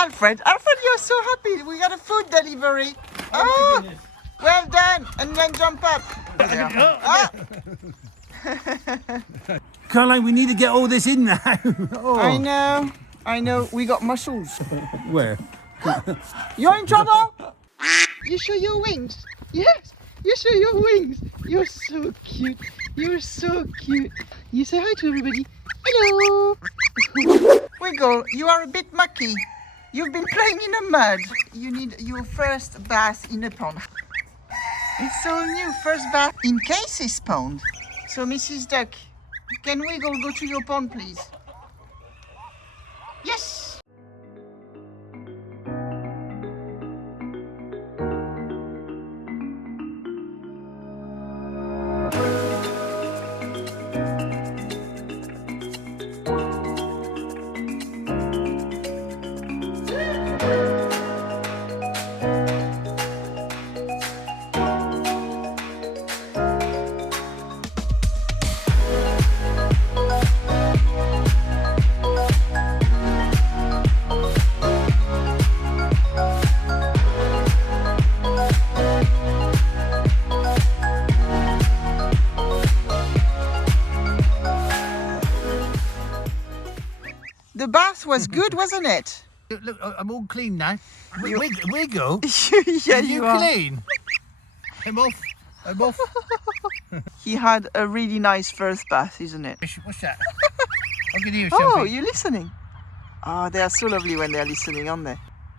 Alfred, you're so happy. We got a food delivery. Oh, well done. And then jump up. Ah. Caroline, we need to get all this in now. Oh. I know. We got muscles. Where? You're in trouble? You show your wings. Yes, you show your wings. You're so cute. You're so cute. You say hi to everybody. Hello. Wiggle, you are a bit mucky. You've been playing in the mud. You need your first bath in a pond. It's so new, first bath in Casey's pond. So Mrs. Duck, can Wiggle go to your pond, please? Yes. The bath was good, wasn't it? Look, I'm all clean now. Wiggle? Yeah, you are. Clean? I'm off. He had a really nice first bath, isn't it? What's that? I'll give you a Oh, selfie. you're listening. Oh, they are so lovely when they're listening, aren't they?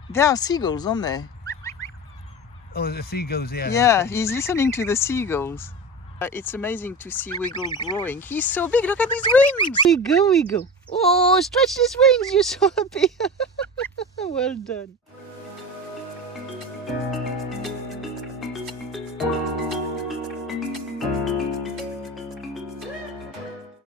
There are seagulls, aren't there? Oh, the seagulls, yeah. Yeah, he's listening to the seagulls. It's amazing to see Wiggle growing. He's so big, look at his wings. Wiggle. Oh, stretch his wings, you're so happy. Well done.